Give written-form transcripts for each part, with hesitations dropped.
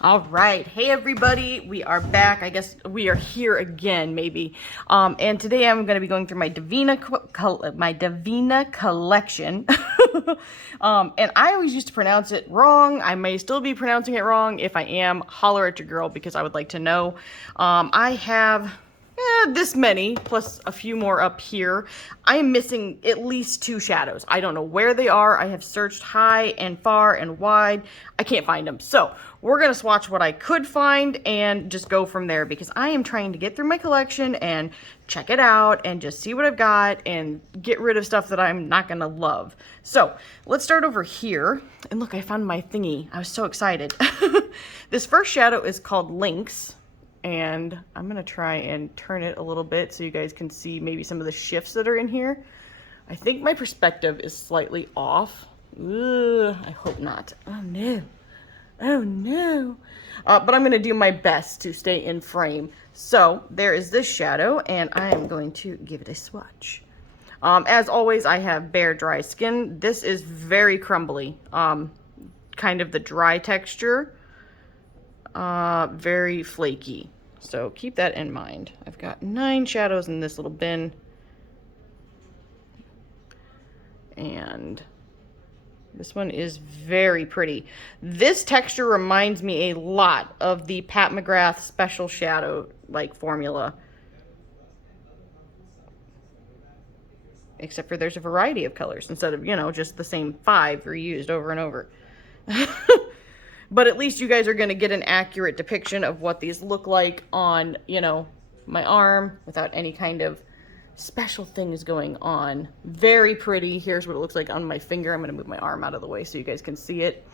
All right. Hey, everybody. We are back. I guess we are here again, maybe. And today I'm going to be going through my Devinah collection. And I always used to pronounce it wrong. I may still be pronouncing it wrong. If I am, holler at your girl because I would like to know. I have this many, plus a few more up here. I am missing at least 2 shadows. I don't know where they are. I have searched high and far and wide. I can't find them. So we're going to swatch what I could find and just go from there because I am trying to get through my collection and check it out and just see what I've got and get rid of stuff that I'm not going to love. So let's start over here. And look, I found my thingy. I was so excited. This first shadow is called Lynx. And I'm going to try and turn it a little bit so you guys can see maybe some of the shifts that are in here. I think my perspective is slightly off. Ugh, I hope not. Oh no. Oh no. But I'm going to do my best to stay in frame. So there is this shadow and I am going to give it a swatch. As always, I have bare dry skin. This is very crumbly. Kind of the dry texture. Very flaky. So keep that in mind. I've got 9 shadows in this little bin. And this one is very pretty. This texture reminds me a lot of the Pat McGrath Special Shadow like formula. Except for there's a variety of colors instead of, you know, just the same 5 reused over and over. But at least you guys are going to get an accurate depiction of what these look like on, you know, my arm without any kind of special things going on. Very pretty. Here's what it looks like on my finger. I'm going to move my arm out of the way so you guys can see it.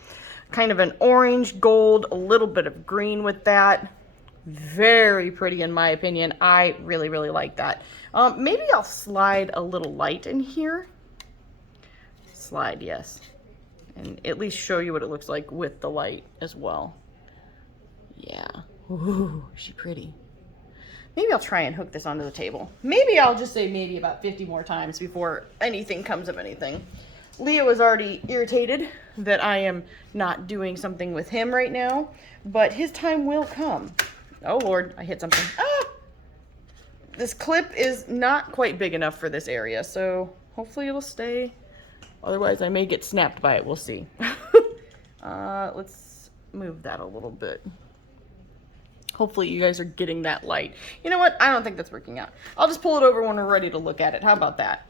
Kind of an orange, gold, a little bit of green with that. Very pretty in my opinion. I really, really like that. Maybe I'll slide a little light in here. Slide, yes. And at least show you what it looks like with the light as well. Yeah. Ooh, is she pretty? Maybe I'll try and hook this onto the table. Maybe I'll just say maybe about 50 more times before anything comes of anything. Leo is already irritated that I am not doing something with him right now, but his time will come. Oh Lord, I hit something. Ah! This clip is not quite big enough for this area, so hopefully it'll stay. Otherwise, I may get snapped by it. We'll see. Let's move that a little bit. Hopefully, you guys are getting that light. You know what? I don't think that's working out. I'll just pull it over when we're ready to look at it. How about that?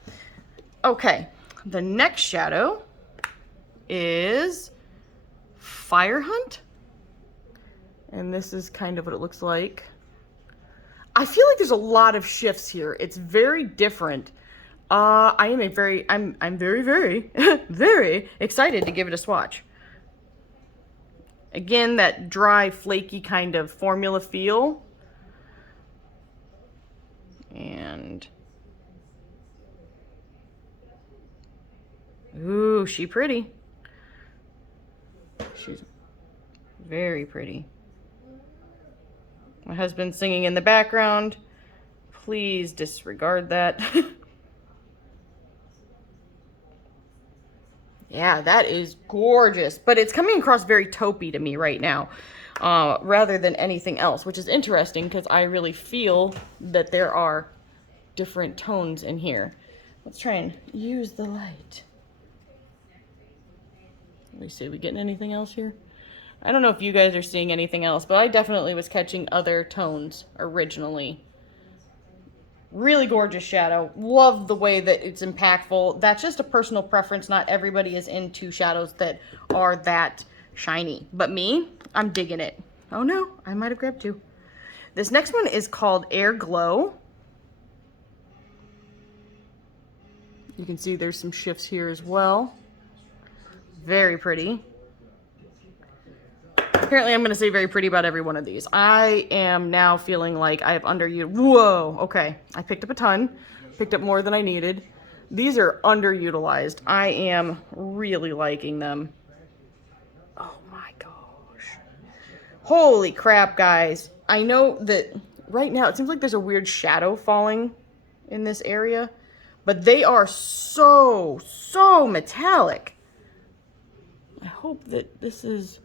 Okay. The next shadow is Fire Hunt. And this is kind of what it looks like. I feel like there's a lot of shifts here. It's very different. I'm very, very, very excited to give it a swatch. Again, that dry, flaky kind of formula feel. And, ooh, she pretty. She's very pretty. My husband's singing in the background. Please disregard that. Yeah, that is gorgeous, but it's coming across very taupey to me right now, rather than anything else, which is interesting because I really feel that there are different tones in here. Let's try and use the light. Let me see, are we getting anything else here? I don't know if you guys are seeing anything else, but I definitely was catching other tones originally. Really gorgeous shadow. Love the way that it's impactful. That's just a personal preference. Not everybody is into shadows that are that shiny. But me, I'm digging it. Oh no, I might have grabbed 2. This next one is called Air Glow. You can see there's some shifts here as well. Very pretty. Apparently I'm going to say very pretty about every one of these. I am now feeling like I have underutilized. Whoa, okay. I picked up a ton. Picked up more than I needed. These are underutilized. I am really liking them. Oh my gosh. Holy crap, guys. I know that right now it seems like there's a weird shadow falling in this area. But they are so metallic. I hope that this is...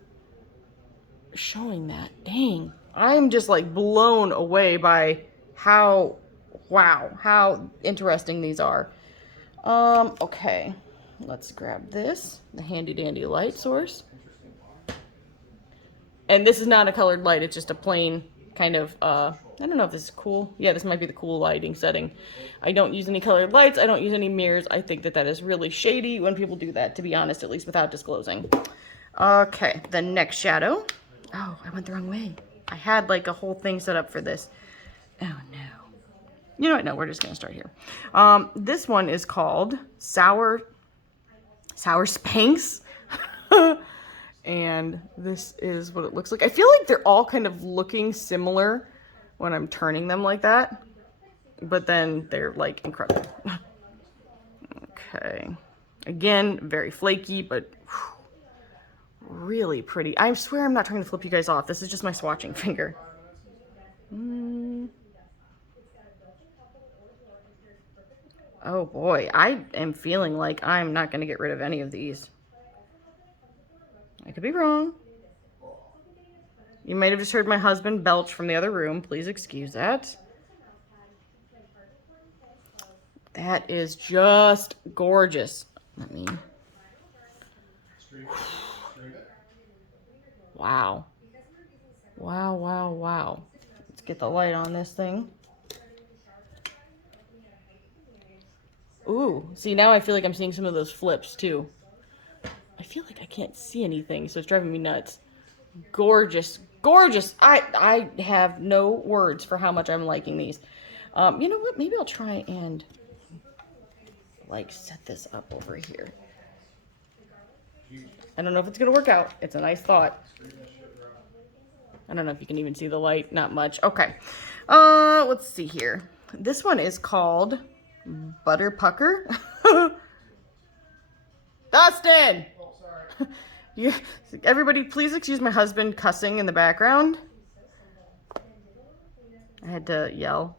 showing that. Dang. I'm just like blown away by how, wow, how interesting these are. Okay. Let's grab this, the handy dandy light source. And this is not a colored light, it's just a plain kind of, I don't know if this is cool. Yeah, this might be the cool lighting setting. I don't use any colored lights, I don't use any mirrors. I think that that is really shady when people do that, to be honest, at least without disclosing. Okay, the next shadow. Oh, I went the wrong way. I had like a whole thing set up for this. Oh no. You know what? No, we're just gonna start here. This one is called Sour Spanx. And this is what it looks like. I feel like they're all kind of looking similar when I'm turning them like that. But then they're like incredible. Okay. Again, very flaky, but whew, really pretty. I swear I'm not trying to flip you guys off. This is just my swatching finger. Oh boy, I am feeling like I'm not going to get rid of any of these. I could be wrong. You might have just heard my husband belch from the other room. Please excuse that. That is just gorgeous. Let me... Wow. Wow, wow, wow. Let's get the light on this thing. Ooh, see, now I feel like I'm seeing some of those flips too. I feel like I can't see anything, so it's driving me nuts. Gorgeous, gorgeous. I have no words for how much I'm liking these. You know what? Maybe I'll try and like set this up over here. I don't know if it's gonna work out. It's a nice thought. I don't know if you can even see the light. Not much. Okay. Let's see here. This one is called Butter Pucker. Dustin! Everybody, please excuse my husband cussing in the background. I had to yell.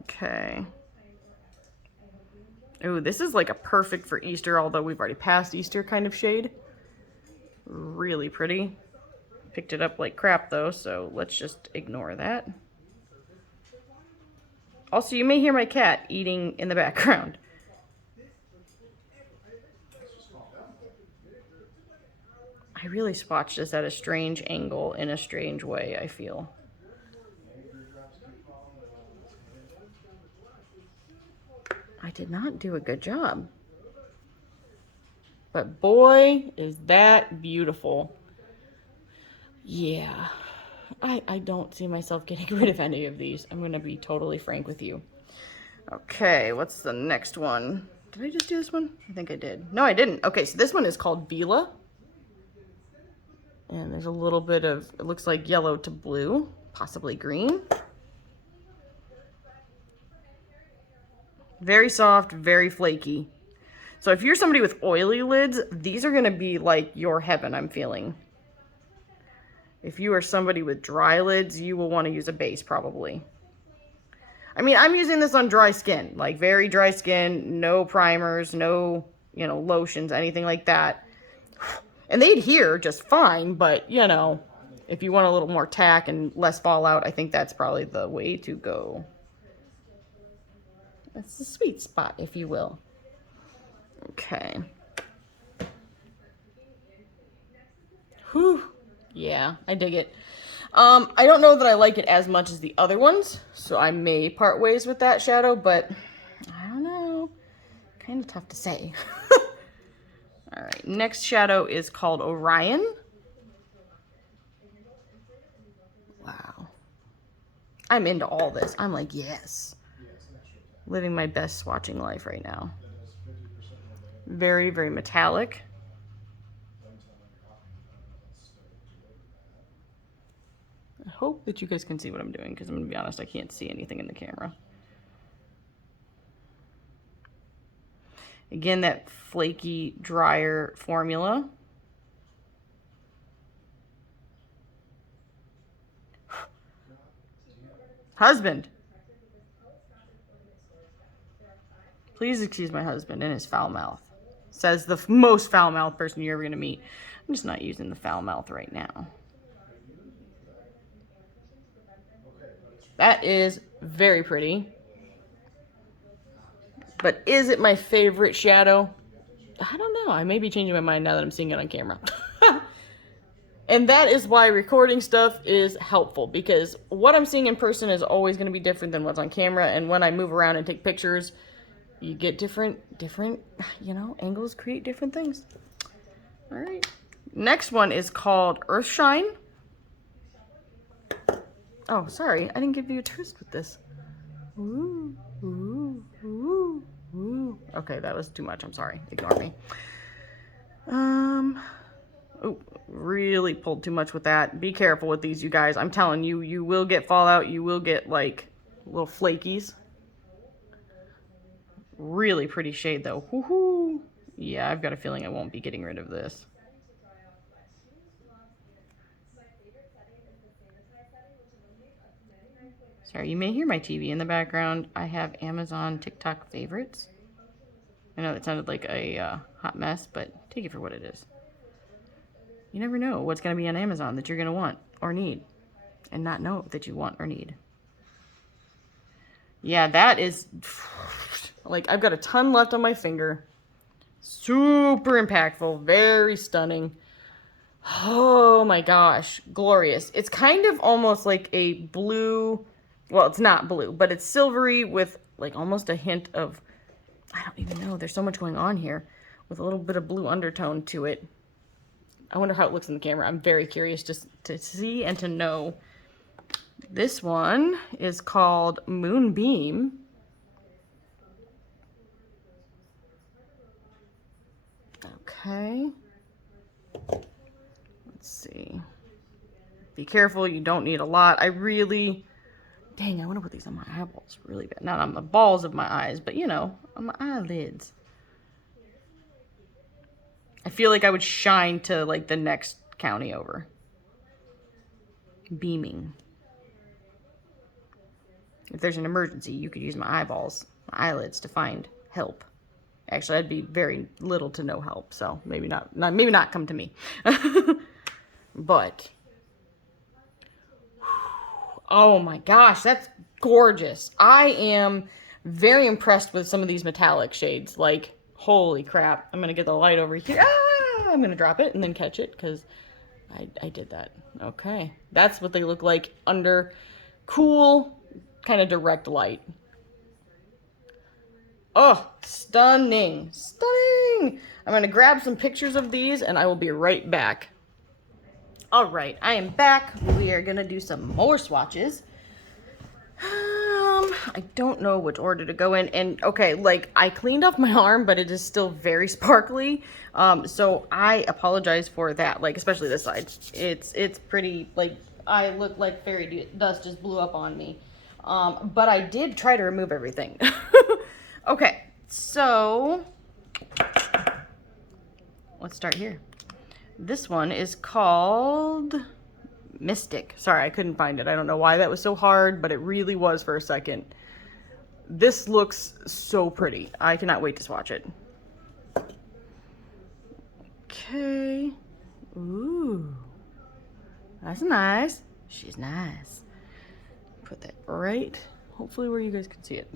Okay. Ooh, this is like a perfect for Easter, although we've already passed Easter kind of shade. Really pretty. Picked it up like crap though, so let's just ignore that. Also, you may hear my cat eating in the background. I really swatched this at a strange angle in a strange way, I feel. I did not do a good job. But boy, is that beautiful. Yeah, I don't see myself getting rid of any of these. I'm going to be totally frank with you. Okay, what's the next one? Did I just do this one? I think I did. No, I didn't. Okay, so this one is called Vila. And there's a little bit of, it looks like yellow to blue, possibly green. Very soft, very flaky. So if you're somebody with oily lids, these are going to be like your heaven, I'm feeling. If you are somebody with dry lids, you will want to use a base probably. I mean, I'm using this on dry skin, like very dry skin, no primers, no, you know, lotions, anything like that. And they adhere just fine, but, you know, if you want a little more tack and less fallout, I think that's probably the way to go. That's the sweet spot, if you will. Okay. Whew. Yeah, I dig it. I don't know that I like it as much as the other ones, so I may part ways with that shadow, but I don't know. Kind of tough to say. All right, next shadow is called Orion. Wow. I'm into all this. I'm like, yes. Living my best swatching life right now. Very, very metallic. I hope that you guys can see what I'm doing, because I'm going to be honest, I can't see anything in the camera. Again, that flaky, drier formula. Husband. Please excuse my husband and his foul mouth. Says the most foul-mouthed person you're ever going to meet. I'm just not using the foul mouth right now. That is very pretty. But is it my favorite shadow? I don't know. I may be changing my mind now that I'm seeing it on camera. And that is why recording stuff is helpful, because what I'm seeing in person is always going to be different than what's on camera. And when I move around and take pictures, you get different, you know, angles create different things. All right. Next one is called Earthshine. Oh, sorry. I didn't give you a twist with this. Ooh, ooh, ooh, ooh. Okay, that was too much. I'm sorry. Ignore me. Oh, really pulled too much with that. Be careful with these, you guys. I'm telling you, you will get fallout. You will get, like, little flakies. Really pretty shade, though. Woohoo! Yeah, I've got a feeling I won't be getting rid of this. Sorry, you may hear my TV in the background. I have Amazon TikTok favorites. I know that sounded like a hot mess, but take it for what it is. You never know what's going to be on Amazon that you're going to want or need and not know that you want or need. Yeah, that is, like, I've got a ton left on my finger. Super impactful, very stunning. Oh my gosh, glorious. It's kind of almost like a blue, well, it's not blue, but it's silvery with like almost a hint of, I don't even know, there's so much going on here, with a little bit of blue undertone to it. I wonder how it looks in the camera. I'm very curious just to see and to know. This one is called Moonbeam. Okay. Let's see. Be careful, you don't need a lot. I really, dang, I want to put these on my eyeballs really bad. Not on the balls of my eyes, but you know, on my eyelids. I feel like I would shine to like the next county over. Beaming. If there's an emergency, you could use my eyeballs, my eyelids to find help. Actually, I'd be very little to no help, so maybe not come to me. But oh my gosh, that's gorgeous. I am very impressed with some of these metallic shades. Like, holy crap. I'm going to get the light over here. Ah, I'm going to drop it and then catch it because I did that. Okay. That's what they look like under cool, kind of direct light. Oh, stunning. Stunning. I'm going to grab some pictures of these and I will be right back. All right, I am back. We are going to do some more swatches. I don't know which order to go in. And okay, like I cleaned off my arm, but it is still very sparkly. So I apologize for that. Like, especially this side. It's pretty, like, I look like fairy dust just blew up on me. But I did try to remove everything. Okay, so let's start here. This one is called Mystic. Sorry, I couldn't find it. I don't know why that was so hard, but it really was for a second. This looks so pretty. I cannot wait to swatch it. Okay. Ooh. That's nice. She's nice. Put that right, hopefully where you guys can see it.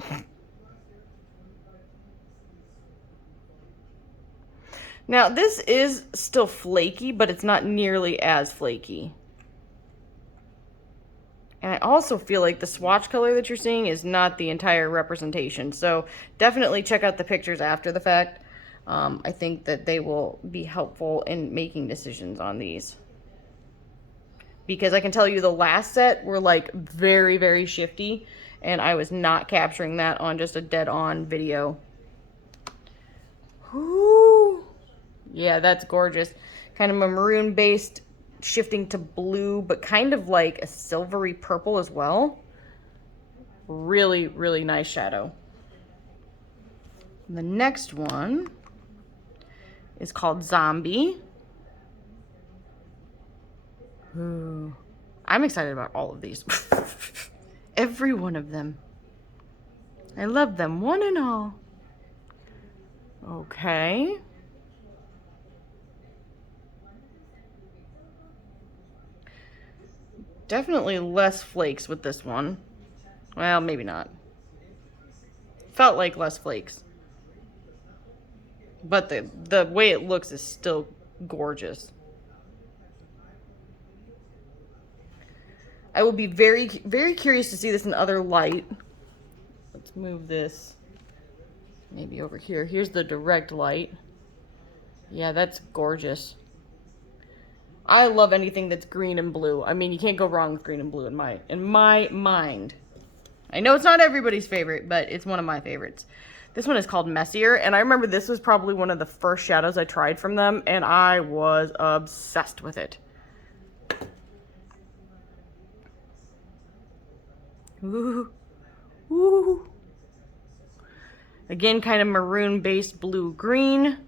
Now, this is still flaky, but it's not nearly as flaky. And I also feel like the swatch color that you're seeing is not the entire representation. So definitely check out the pictures after the fact. I think that they will be helpful in making decisions on these. Because I can tell you the last set were like very, very shifty. And I was not capturing that on just a dead-on video. Whoo! Yeah, that's gorgeous. Kind of a maroon-based, shifting to blue, but kind of like a silvery purple as well. Really, really nice shadow. The next one is called Zombie. Ooh. I'm excited about all of these. Every one of them. I love them, one and all. Okay. Definitely less flakes with this one. Well, maybe not. Felt like less flakes. But the way it looks is still gorgeous. I will be very, very curious to see this in other light. Let's move this maybe over here. Here's the direct light. Yeah, that's gorgeous. I love anything that's green and blue. I mean, you can't go wrong with green and blue in my mind. I know it's not everybody's favorite, but it's one of my favorites. This one is called Messier, and I remember this was probably one of the first shadows I tried from them, and I was obsessed with it. Ooh. Ooh. Again, kind of maroon-based blue-green.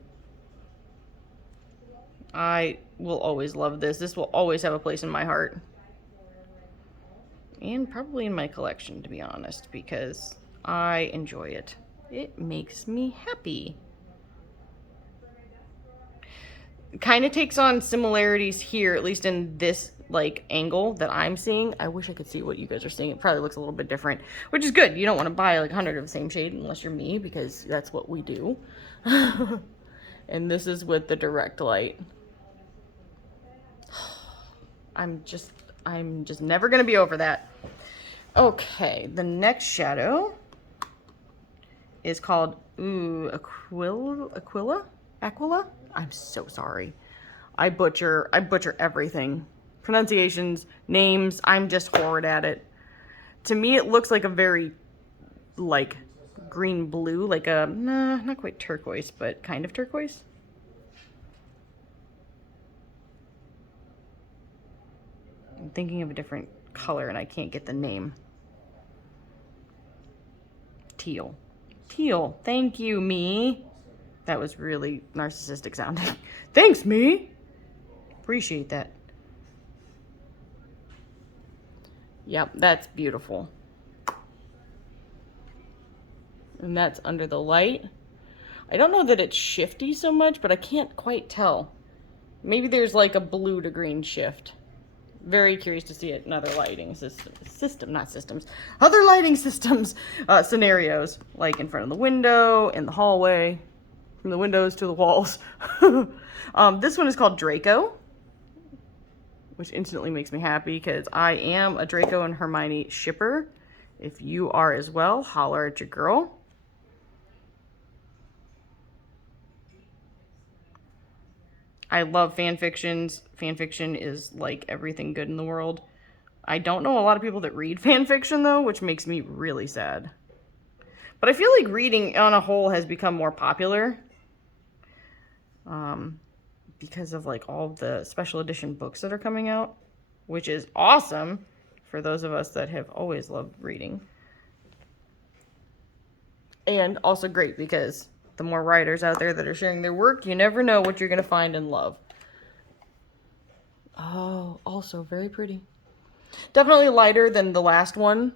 I will always love this. This will always have a place in my heart. And probably in my collection, to be honest, because I enjoy it. It makes me happy. Kind of takes on similarities here, at least in this like angle that I'm seeing. I wish I could see what you guys are seeing. It probably looks a little bit different, which is good. You don't want to buy like 100 of the same shade unless you're me, because that's what we do. And this is with the direct light. I'm just never gonna be over that. Okay, the next shadow is called Aquila. I'm so sorry. I butcher everything. Pronunciations, names, I'm just horrid at it. To me, it looks like a very, like, green-blue, like a, nah, not quite turquoise, but kind of turquoise. I'm thinking of a different color, and I can't get the name. Teal. Teal. Thank you, me. That was really narcissistic sounding. Thanks, me. Appreciate that. Yep, that's beautiful. And that's under the light. I don't know that it's shifty so much, but I can't quite tell. Maybe there's like a blue to green shift. Very curious to see it in other lighting other lighting systems scenarios, like in front of the window, in the hallway, from the windows to the walls. This one is called Draco, which instantly makes me happy because I am a Draco and Hermione shipper. If you are as well, holler at your girl. I love fan fictions. Fan fiction is like everything good in the world. I don't know a lot of people that read fan fiction though, which makes me really sad. But I feel like reading on a whole has become more popular. Because of like all the special edition books that are coming out, which is awesome for those of us that have always loved reading. And also great because the more writers out there that are sharing their work, you never know what you're going to find and love. Oh, also very pretty. Definitely lighter than the last one.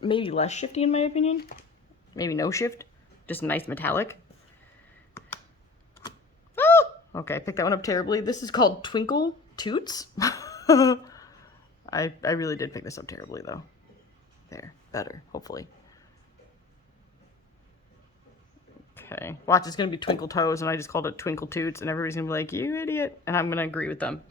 Maybe less shifty in my opinion. Maybe no shift. Just nice metallic. Oh! Okay, I picked that one up terribly. This is called Twinkle Toots. I really did pick this up terribly though. There, better, hopefully. Okay, watch, it's gonna be Twinkle Toes, and I just called it Twinkle Toots, and everybody's gonna be like, you idiot, and I'm gonna agree with them.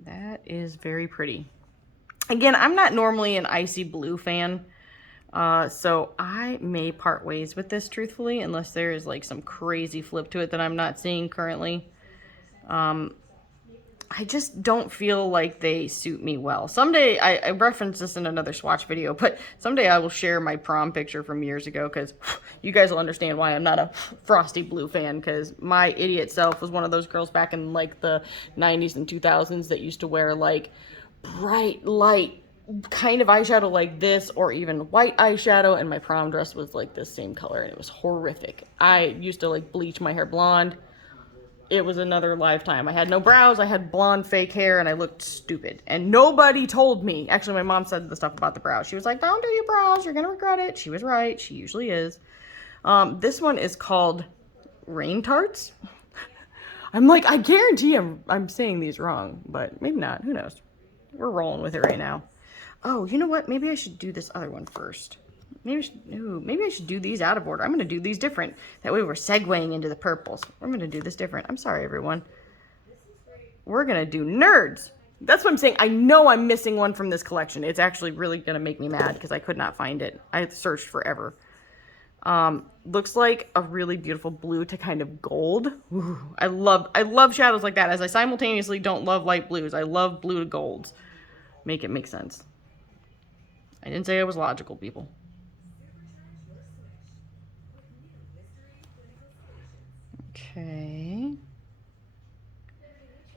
That is very pretty. Again, I'm not normally an icy blue fan, so I may part ways with this, truthfully, unless there is like some crazy flip to it that I'm not seeing currently. I just don't feel like they suit me well. Someday, I referenced this in another swatch video, but someday I will share my prom picture from years ago, because you guys will understand why I'm not a frosty blue fan, because my idiot self was one of those girls back in like the 90s and 2000s that used to wear like bright light kind of eyeshadow like this, or even white eyeshadow, and my prom dress was like this same color, and it was horrific. I used to like bleach my hair blonde. It was another lifetime. I had no brows, I had blonde fake hair, and I looked stupid. And nobody told me. Actually, my mom said the stuff about the brows. She was like, don't do your brows, you're gonna regret it. She was right, she usually is. This one is called Rain Tarts. I'm like, I guarantee I'm saying these wrong, but maybe not. Who knows? We're rolling with it right now. Oh, you know what? Maybe I should do this other one first. Maybe I should do these out of order. I'm going to do these different. That way we're segueing into the purples. We're going to do this different. I'm sorry, everyone. We're going to do Nerds. That's what I'm saying. I know I'm missing one from this collection. It's actually really going to make me mad because I could not find it. I searched forever. Looks like a really beautiful blue to kind of gold. Ooh, I love shadows like that, as I simultaneously don't love light blues. I love blue to golds. Make it make sense. I didn't say I was logical, people. Okay.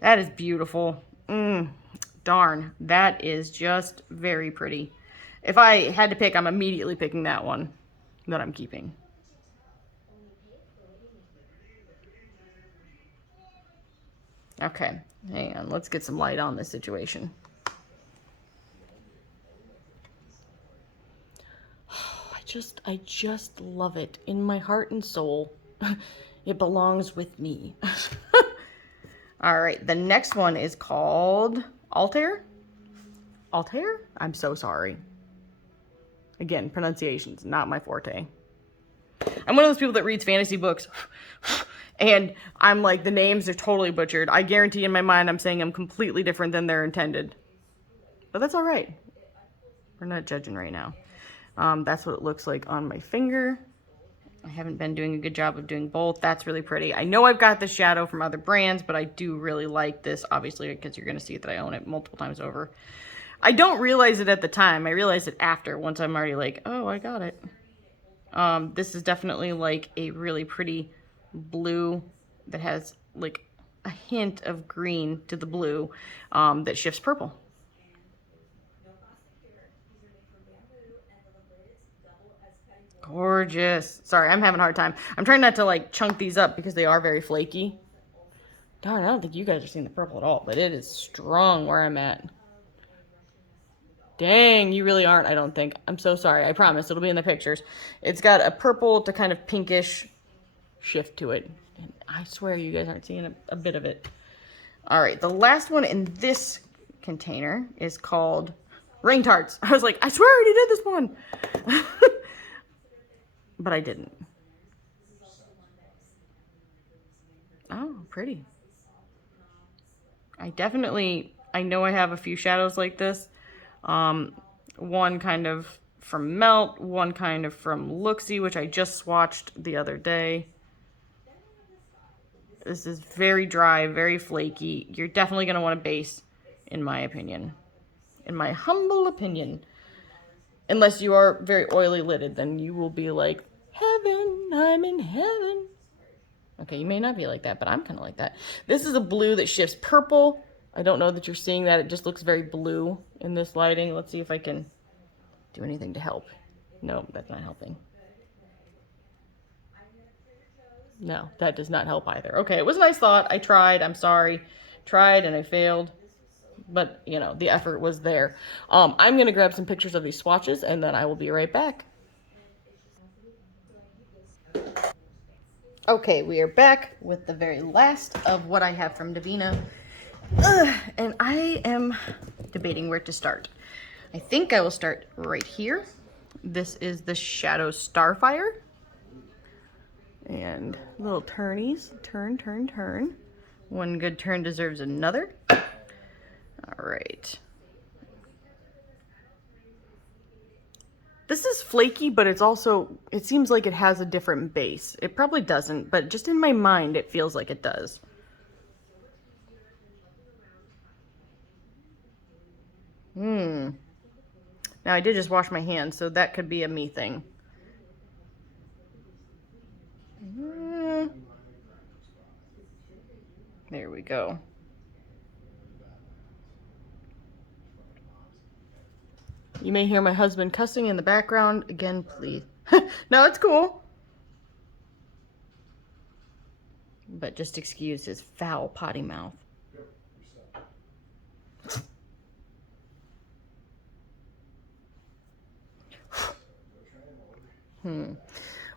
That is beautiful. Darn. That is just very pretty. If I had to pick, I'm immediately picking that one that I'm keeping. Okay. Hang on. Let's get some light on this situation. I just love it in my heart and soul. It belongs with me. All right, the next one is called Altair. Altair? I'm so sorry. Again, pronunciation's not my forte. I'm one of those people that reads fantasy books and I'm like, the names are totally butchered. I guarantee in my mind I'm saying them completely different than they're intended. But that's all right. We're not judging right now. That's what it looks like on my finger. I haven't been doing a good job of doing both. That's really pretty. I know I've got this shadow from other brands, but I do really like this, obviously, because you're going to see that I own it multiple times over. I don't realize it at the time. I realize it after, once I'm already like, oh, I got it. This is definitely like a really pretty blue that has like a hint of green to the blue that shifts purple. Gorgeous. Sorry, I'm having a hard time. I'm trying not to like chunk these up because they are very flaky. Darn, I don't think you guys are seeing the purple at all, but it is strong where I'm at. Dang, you really aren't, I don't think. I'm so sorry. I promise it'll be in the pictures. It's got a purple to kind of pinkish shift to it. And I swear you guys aren't seeing a bit of it. All right, the last one in this container is called Rain Tarts. I was like, I swear I already did this one. But I didn't. Oh, pretty. I know I have a few shadows like this. One kind of from Melt, one kind of from Looksy, which I just swatched the other day. This is very dry, very flaky. You're definitely going to want a base, in my opinion. In my humble opinion. Unless you are very oily lidded, then you will be like, heaven, I'm in heaven. Okay, you may not be like that, but I'm kind of like that. This is a blue that shifts purple. I don't know that you're seeing that. It just looks very blue in this lighting. Let's see if I can do anything to help. No, that's not helping. No, that does not help either. Okay, it was a nice thought. I tried. I'm sorry. Tried and I failed. But, you know, the effort was there. I'm going to grab some pictures of these swatches and then I will be right back. Okay, we are back with the very last of what I have from Devinah. And I am debating where to start. I think I will start right here. This is the Shadow Starfire. And little turnies. Turn, turn, turn. One good turn deserves another. All right. This is flaky, but it's also, it seems like it has a different base. It probably doesn't, but just in my mind, it feels like it does. Now, I did just wash my hands, so that could be a me thing. There we go. You may hear my husband cussing in the background. Again, please. No, it's cool. But just excuse his foul potty mouth.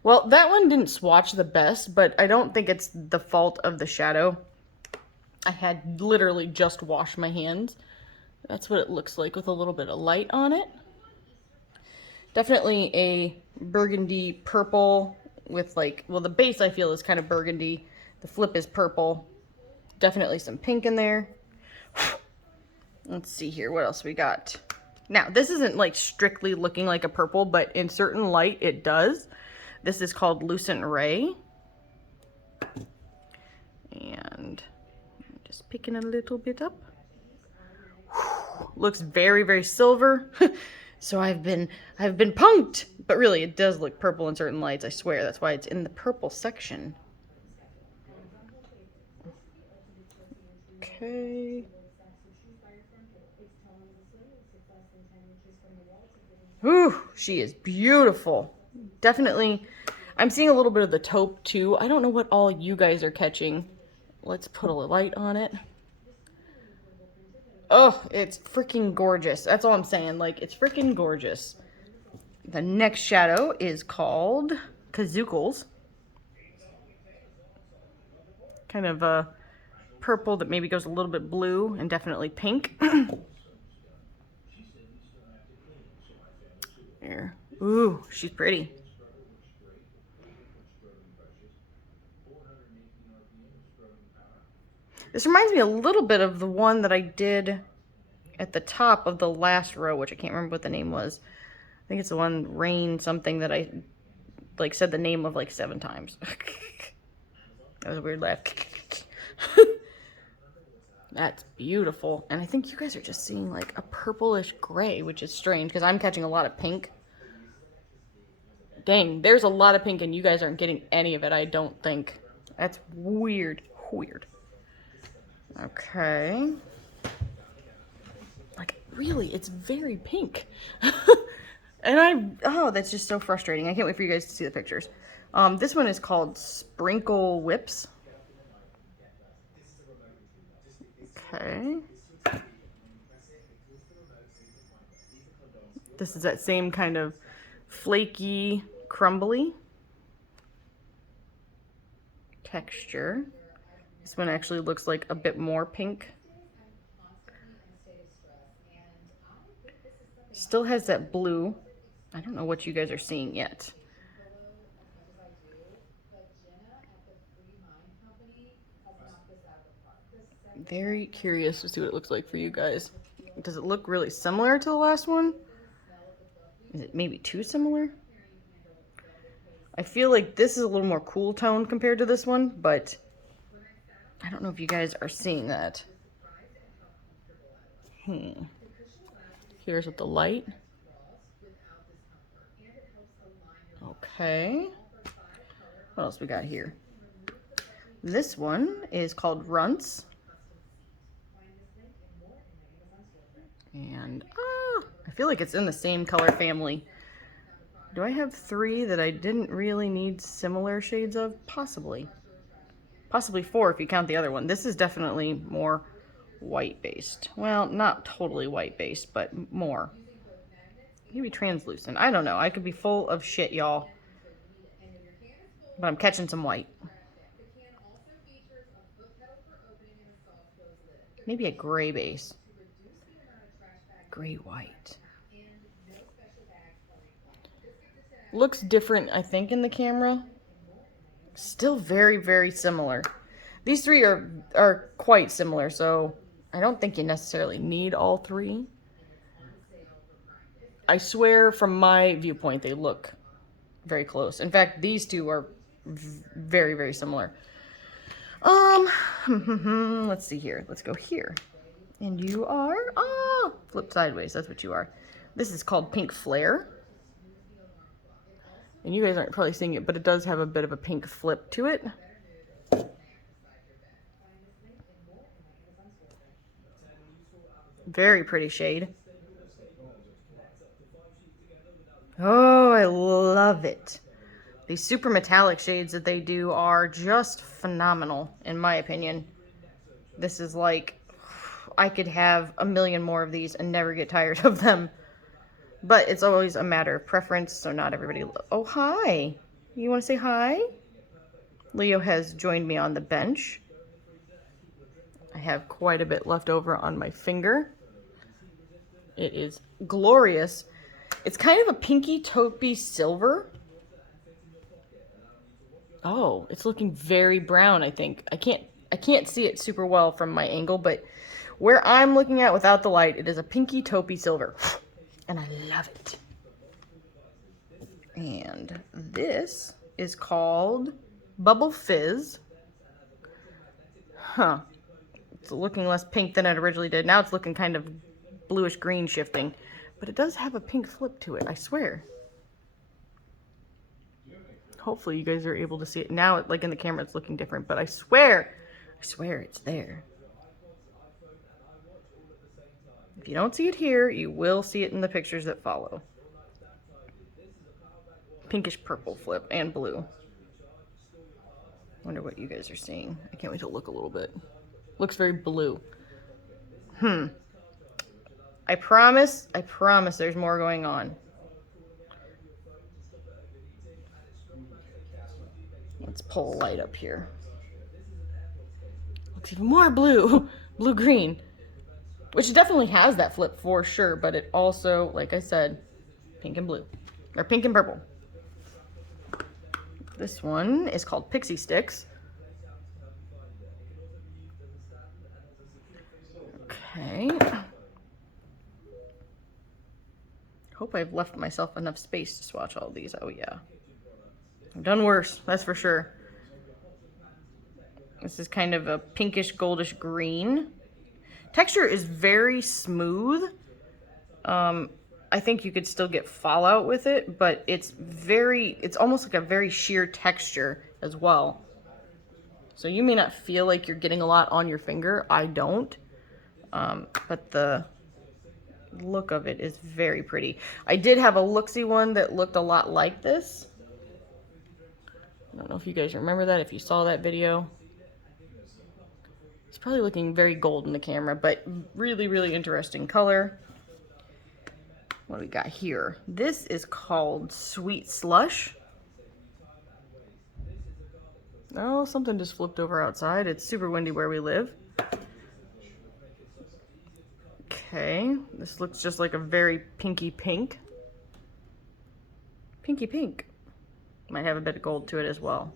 Well, that one didn't swatch the best, but I don't think it's the fault of the shadow. I had literally just washed my hands. That's what it looks like with a little bit of light on it. Definitely a burgundy purple with like, well, the base I feel is kind of burgundy. The flip is purple. Definitely some pink in there. Let's see here, what else we got? Now, this isn't like strictly looking like a purple, but in certain light it does. This is called Lucent Ray. And I'm just picking a little bit up. Looks very, very silver. So I've been punked. But really, it does look purple in certain lights, I swear. That's why it's in the purple section. Okay. Ooh, she is beautiful. Definitely. I'm seeing a little bit of the taupe too. I don't know what all you guys are catching. Let's put a light on it. Oh, it's freaking gorgeous. That's all I'm saying. Like, it's freaking gorgeous. The next shadow is called Kazookles. Kind of a purple that maybe goes a little bit blue and definitely pink. There. Ooh, she's pretty. This reminds me a little bit of the one that I did at the top of the last row, which I can't remember what the name was. I think it's the one Rain something that I like said the name of like 7 times. That was a weird laugh. That's beautiful. And I think you guys are just seeing like a purplish gray, which is strange because I'm catching a lot of pink. Dang, there's a lot of pink and you guys aren't getting any of it, I don't think. That's weird. Weird. Okay. Like, really, it's very pink. And oh, that's just so frustrating. I can't wait for you guys to see the pictures. This one is called Sprinkle Whips. Okay. This is that same kind of flaky, crumbly texture. This one actually looks like a bit more pink. Still has that blue. I don't know what you guys are seeing yet. Very curious to see what it looks like for you guys. Does it look really similar to the last one? Is it maybe too similar? I feel like this is a little more cool tone compared to this one, but I don't know if you guys are seeing that. Here's with the light. Okay. What else we got here? This one is called Runts. And I feel like it's in the same color family. Do I have 3 that I didn't really need similar shades of? Possibly. Possibly 4 if you count the other one. This is definitely more white based. Well, not totally white based, but more. Maybe translucent. I don't know. I could be full of shit, y'all. But I'm catching some white. Maybe a gray base. Gray white. Looks different, I think, in the camera. Still very, very similar. These 3 are quite similar, so I don't think you necessarily need all 3. I swear, from my viewpoint, they look very close. In fact, these 2 are very, very similar. Let's see here. Let's go here. And you are, flip sideways. That's what you are. This is called Pink Flare. And you guys aren't probably seeing it, but it does have a bit of a pink flip to it. Very pretty shade. Oh, I love it. These super metallic shades that they do are just phenomenal, in my opinion. This is like, I could have a million more of these and never get tired of them. But it's always a matter of preference, so not everybody... Oh, hi. You want to say hi? Leo has joined me on the bench. I have quite a bit left over on my finger. It is glorious. It's kind of a pinky taupey silver. Oh, it's looking very brown, I think. I can't see it super well from my angle, but where I'm looking at without the light, it is a pinky taupey silver. And I love it. And this is called Bubble Fizz. Huh. It's looking less pink than it originally did. Now it's looking kind of bluish green shifting. But it does have a pink flip to it, I swear. Hopefully you guys are able to see it. Now, like in the camera, it's looking different, but I swear it's there. If you don't see it here, you will see it in the pictures that follow. Pinkish purple flip and blue. Wonder what you guys are seeing. I can't wait to look a little bit. Looks very blue. I promise there's more going on. Let's pull a light up here. Looks even more blue. Blue-green. Which definitely has that flip for sure, but it also, like I said, pink and blue. Or pink and purple. This one is called Pixie Sticks. Okay. Hope I've left myself enough space to swatch all these. Oh yeah. I've done worse, that's for sure. This is kind of a pinkish goldish green. Texture is very smooth. I think you could still get fallout with it, but it's almost like a very sheer texture as well. So you may not feel like you're getting a lot on your finger. I don't. But the look of it is very pretty. I did have a look-see one that looked a lot like this. I don't know if you guys remember that, if you saw that video. It's probably looking very gold in the camera, but really, really interesting color. What do we got here? This is called Sweet Slush. Oh, something just flipped over outside. It's super windy where we live. Okay, this looks just like a very pinky pink. Pinky pink. Might have a bit of gold to it as well.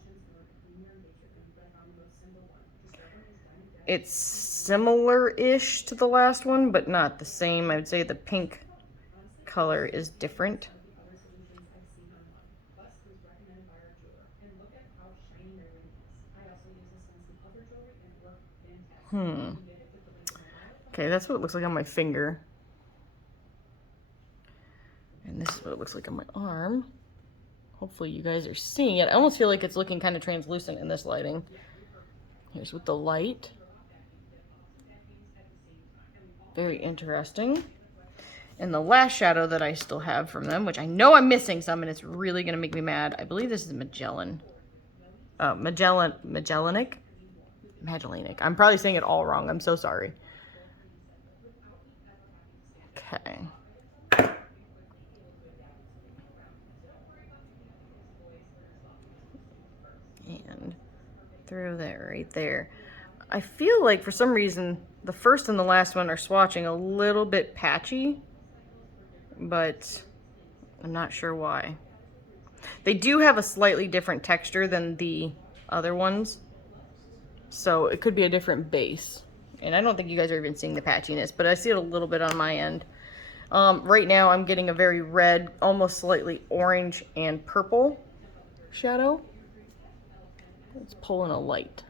It's similar-ish to the last one, but not the same. I would say the pink color is different. Okay, that's what it looks like on my finger. And this is what it looks like on my arm. Hopefully you guys are seeing it. I almost feel like it's looking kind of translucent in this lighting. Here's with the light. Very interesting. And the last shadow that I still have from them, which I know I'm missing some, and it's really going to make me mad. I believe this is Magellanic. I'm probably saying it all wrong. I'm so sorry. Okay. And through there, right there. I feel like for some reason the first and the last one are swatching a little bit patchy, but I'm not sure why. They do have a slightly different texture than the other ones, so it could be a different base. And I don't think you guys are even seeing the patchiness, but I see it a little bit on my end. Right now I'm getting a very red, almost slightly orange and purple shadow. Let's pull in a light.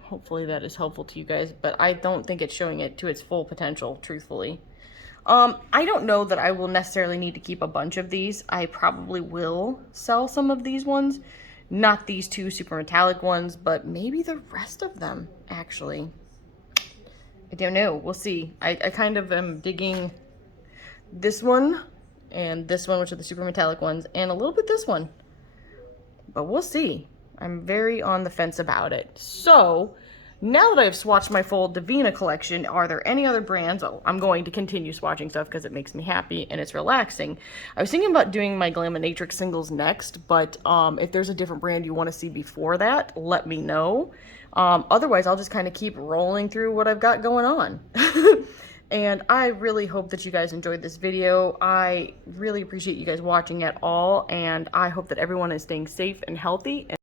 Hopefully that is helpful to you guys, but I don't think it's showing it to its full potential, truthfully. I don't know that I will necessarily need to keep a bunch of these. I probably will sell some of these ones. Not these two super metallic ones, but maybe the rest of them, actually. I don't know. We'll see. I kind of am digging this one and this one, which are the super metallic ones, and a little bit this one. But we'll see. I'm very on the fence about it. So, now that I've swatched my full Devinah collection, are there any other brands? Oh, I'm going to continue swatching stuff because it makes me happy and it's relaxing. I was thinking about doing my Glaminatrix singles next, but if there's a different brand you want to see before that, let me know. Otherwise, I'll just kind of keep rolling through what I've got going on. And I really hope that you guys enjoyed this video. I really appreciate you guys watching at all, and I hope that everyone is staying safe and healthy. And